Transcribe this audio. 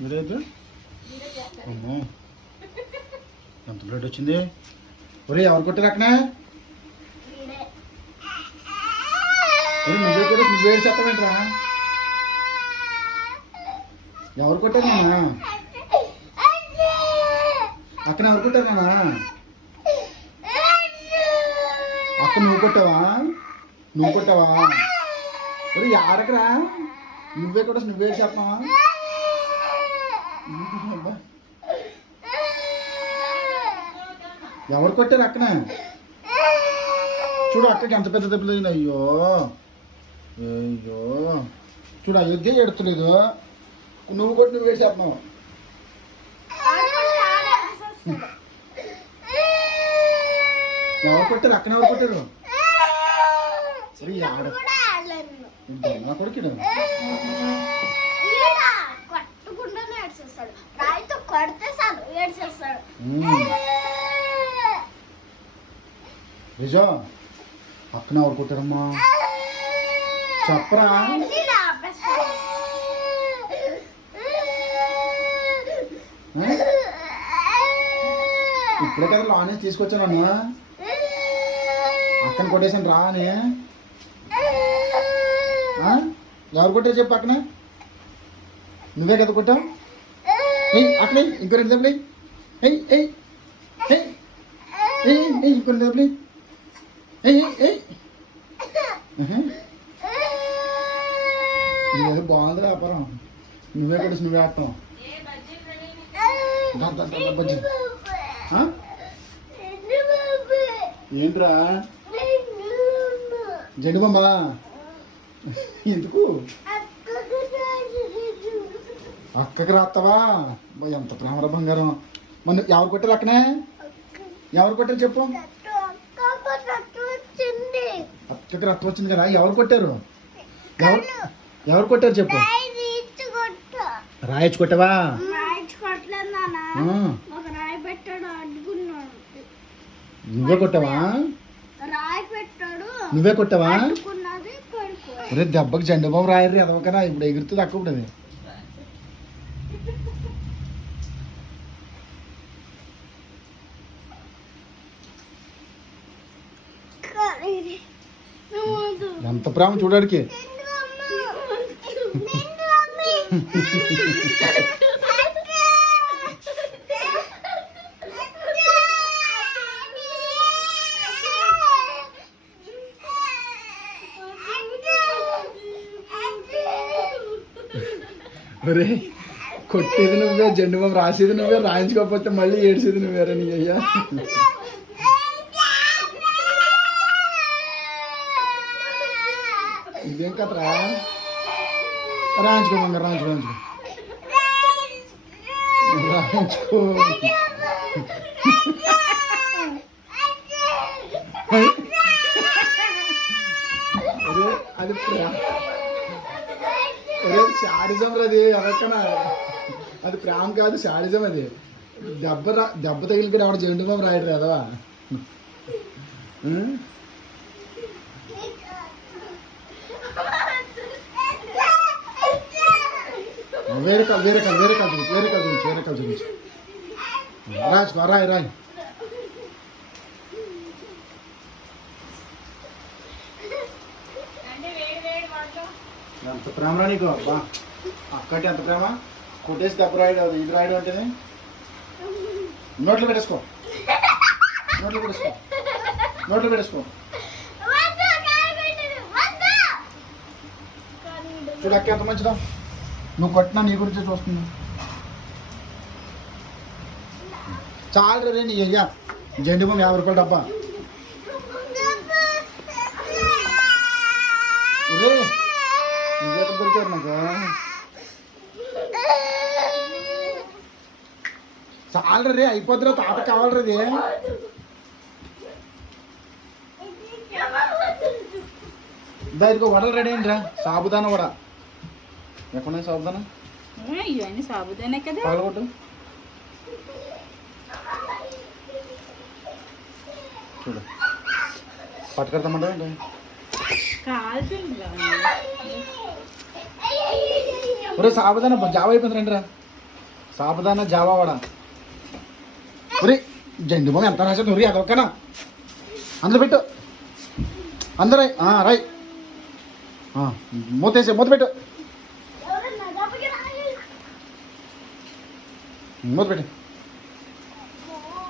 మీరేదు అమ్మో ఎంత బ్లడ్ వచ్చింది. ఒరే ఎవరు కొట్టారు అక్కడ? నువ్వే కూడా నువ్వే చెప్పవేంట్రా? ఎవరు కొట్టారు నాన్న? అక్కడ ఎవరు కొట్టారు నాన్న? అక్క నువ్వు కొట్టావా? నువ్వు కొట్టావా? ఒరే ఆడకరా, నువ్వే కూడా నువ్వే చెప్పవా? ఎవరు కొట్టారు అక్కన? చూడు అక్కకి ఎంత పెద్ద దెబ్బలు తగిలింది. అయ్యో అయ్యో చూడు, అయోధ్య ఎడుతులేదు. నువ్వు కొట్టి నువ్వు వేసేస్తున్నావు. ఎవరు కొట్టారు అక్కన? ఎవరు కొట్టారు? కొడుకుడు నిజం. పక్కన ఎవరు కొట్టారమ్మా? చెప్పరా? ఇప్పుడే కదా లానేసి తీసుకొచ్చానమ్మా. అక్కన కొట్టేసాను రా అని. ఎవరు కొట్టారు చెప్పు? అక్కన నువ్వే కదా కొట్టావు. అక్కడ ఇంకో రెండు దెబ్బలు. ఇంకో రెండు దెబ్బలు. ఇదేదో బాగుంది వ్యాపారం. నువ్వే కొట్టేసి నువ్వే ఆడతావు. బజ్జీ ఏంట్రా? జెండు బొమ్మ ఎందుకు? అక్కకి రాస్తావా? ఎంత ప్రేమరా బంగారం. మన ఎవరు కొట్టారు అక్కనే? ఎవరు కొట్టారు చెప్పు? అక్కకి రక్తం వచ్చింది కదా. ఎవరు కొట్టారు? ఎవరు కొట్టారు చెప్పు? రాయచ్చు కొట్టావా? నువ్వే కొట్టావా? నువ్వే కొట్టావా? ఒరే దెబ్బకి జెండు బాబు రాయరు ఎదవకరా. ఇప్పుడు ఎగురుతుంది అక్క. ఇప్పుడు అది ఎంత ప్రేమ చూడడానికి. ఒరే కొట్టేది నువ్వే, జెండు బాబు రాసేది నువ్వే, రాయించుకోకపోతే మళ్ళీ ఏడ్చేది నువ్వేరా నీ అయ్యా. ఇదేం కదరా? రాయించుకో మంగ, రాయించుకో రాయించుకో. అది శాడిజం అది. ఎవరికైనా అది ప్రేమ కాదు, శాడిజం అది. దెబ్బ తగిలి కూడా ఆవిడ జెండు బాబు రాయడు కదా. వేరే కాదు చూపించు. రాసుకో, రాయి. ఎంత ప్రేమరా నీకు? అబ్బా అక్కటి ఎంత ప్రేమ. కొట్టేసి దెబ్బ రాయడం, ఇది రాయడం అంటేనే. నోట్లో పెట్టేసుకో. చూడు అక్క ఎంత మంచిదా. నువ్వు కొట్టినా నీ గురించే చూస్తున్నా. చాలు రే నీ అయ్యా. జెండు బామ్ 50 రూపాయలు డబ్బా. రే నువ్వెక్కడ దొరికారు నాకు? చాలు రే, అయిపోద్దిరా. తాత కావాలరది. దానికి వడలు రెడీ అయిందిరా. సాబుదానా వడ. ఎక్కడ సాబుదానా? ఇవన్నీ సాబుదానే కదా. పాలగొట్టు. చూడు పట్టుకెడతామంటే కాల్చింది. ఒరే సాబుదాన జావా అయిపోయింది రండి రా. సాబుదాన జావా వాడా ఒరే జండు బాబు ఎంత రాశాడు ఒరి అదొక్కనా అందులో పెట్టు అందరూ రై మూతేసే మూత పెట్టు మూత పెట్టు